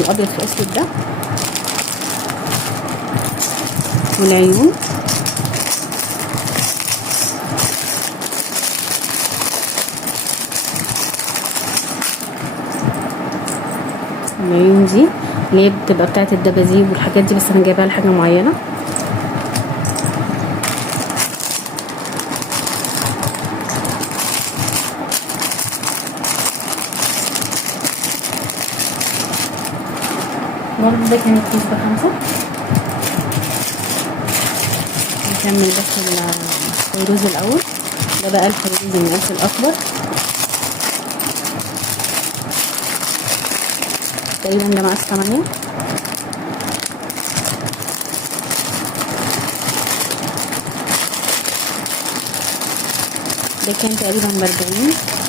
الابيض في الاسود ده، والعيون. العيون دي اللي هي بتبقى بتاعت الدباديب والحاجات دي، بس انا جايباها لحاجه معينه. برضه ده كان الكيس ب5. نكمل بس الفيروز الاول. ده بقى الفيروز المقاس الاكبر، تقريبا ده مقاس 8. ده كان تقريبا ب40.